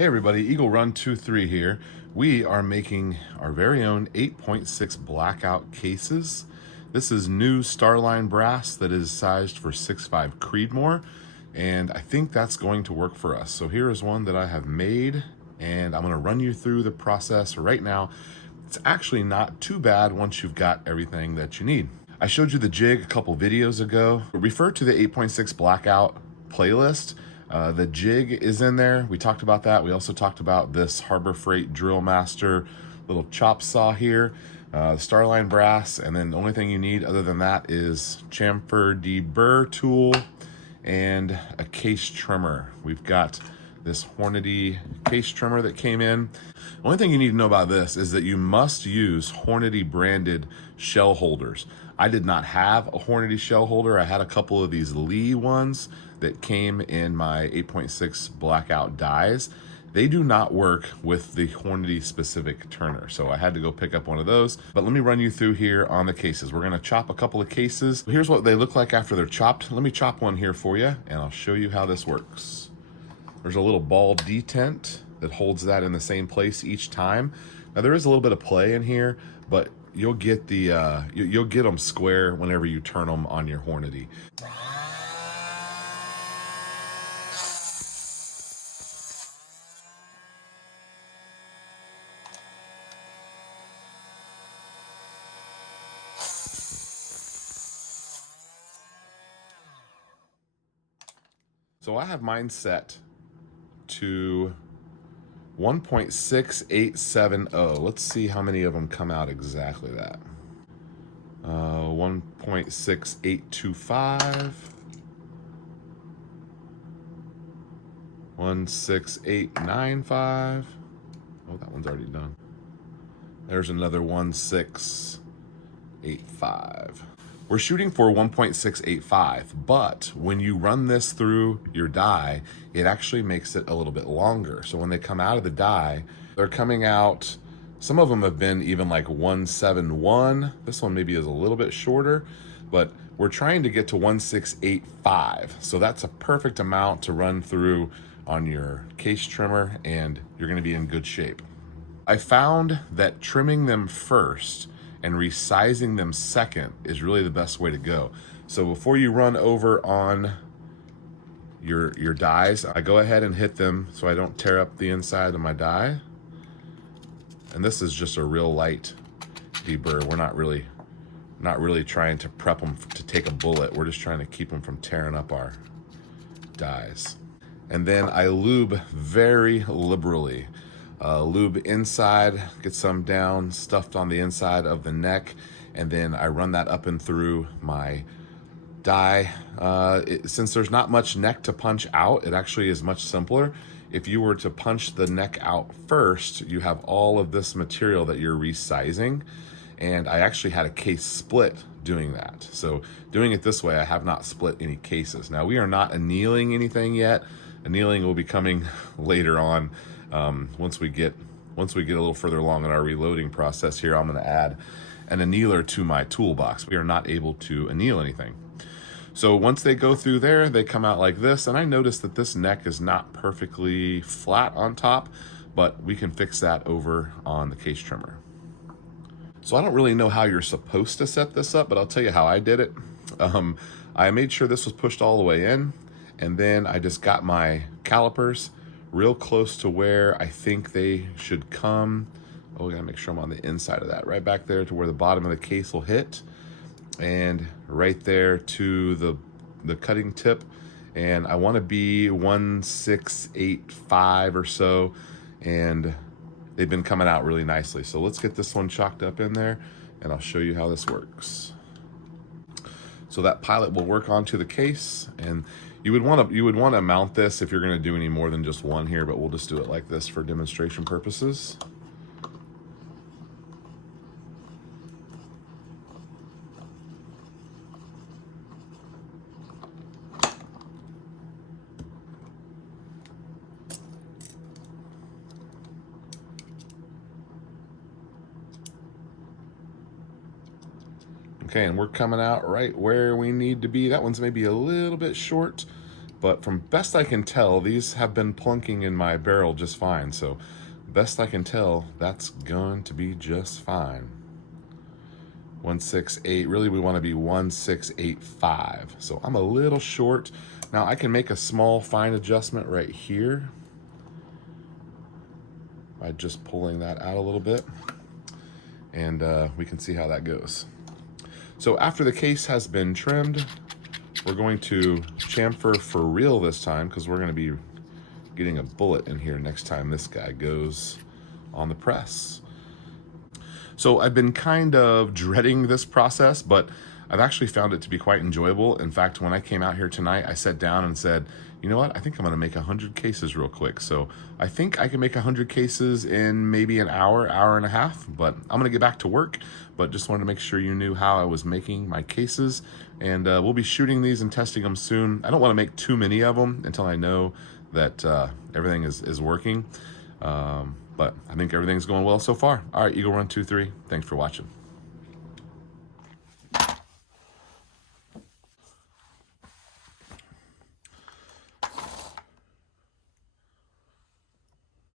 Hey everybody, Eagle Run 23 here. We are making our very own 8.6 blackout cases. This is new Starline brass that is sized for 6.5 Creedmoor, and I think that's going to work for us. So here is one that I have made, and I'm going to run you through the process right now. It's actually not too bad once you've got everything that you need. I showed you the jig a couple videos ago. Refer to the 8.6 blackout playlist. The jig is in there. We talked about that. We also talked about this Harbor Freight Drill Master little chop saw here, Starline brass, and then the only thing you need other than that is chamfer deburr tool and a case trimmer. We've got this Hornady case trimmer that came in. The only thing you need to know about this is that you must use Hornady branded shell holders. I did not have a Hornady shell holder. I had a couple of these Lee ones that came in my 8.6 blackout dies. They do not work with the Hornady specific turner, so I had to go pick up one of those. But let me run you through here on the cases. We're gonna chop a couple of cases. Here's what they look like after they're chopped. Let me chop one here for you, and I'll show you how this works. There's a little ball detent that holds that in the same place each time. Now there is a little bit of play in here, but you'll get the you'll get them square whenever you turn them on your Hornady. So I have mine set to 1.6870. Let's see how many of them come out exactly that. 1.6825, 1.6895. Oh, that one's already done. There's another 1.685. We're shooting for 1.685, but when you run this through your die, it actually makes it a little bit longer. So when they come out of the die, they're coming out, some of them have been even like 1.71. This one maybe is a little bit shorter, but we're trying to get to 1.685. So that's a perfect amount to run through on your case trimmer, and you're gonna be in good shape. I found that trimming them first and resizing them second is really the best way to go. So before you run over on your dies, I go ahead and hit them so I don't tear up the inside of my die. And this is just a real light deburr. We're not really trying to prep them to take a bullet. We're just trying to keep them from tearing up our dies. And then I lube very liberally. Lube inside, get some down, stuffed on the inside of the neck, and then I run that up and through my die. Since there's not much neck to punch out, it actually is much simpler. If you were to punch the neck out first, you have all of this material that you're resizing, and I actually had a case split doing that. So doing it this way, I have not split any cases. Now we are not annealing anything yet. Annealing will be coming later on. Once we get a little further along in our reloading process here, I'm going to add an annealer to my toolbox. We are not able to anneal anything. So once they go through there, they come out like this, and I noticed that this neck is not perfectly flat on top, but we can fix that over on the case trimmer. So I don't really know how you're supposed to set this up, but I'll tell you how I did it. I made sure this was pushed all the way in, and then I just got my calipers real close to where I think they should come. Oh, we gotta make sure I'm on the inside of that. Right back there to where the bottom of the case will hit. And right there to the cutting tip. And I wanna be 1.685 or so. And they've been coming out really nicely. So let's get this one chalked up in there, and I'll show you how this works. So that pilot will work onto the case, and you would want to mount this if you're going to do any more than just one here, but we'll just do it like this for demonstration purposes. Okay, and we're coming out right where we need to be. That one's maybe a little bit short, But from best I can tell, these have been plunking in my barrel just fine. So best I can tell, that's going to be just fine. 168, really we want to be 1685. So I'm a little short. Now I can make a small fine adjustment right here by just pulling that out a little bit. And we can see how that goes. So after the case has been trimmed, we're going to chamfer for real this time, because we're going to be getting a bullet in here next time this guy goes on the press. So I've been kind of dreading this process, but I've actually found it to be quite enjoyable. In fact, when I came out here tonight, I sat down and said, you know what, I think I'm gonna make 100 cases real quick. So I think I can make 100 cases in maybe an hour, hour and a half, but I'm gonna get back to work. But just wanted to make sure you knew how I was making my cases. And we'll be shooting these and testing them soon. I don't wanna make too many of them until I know that everything is working. But I think everything's going well so far. All right, Eagle Run 23, thanks for watching.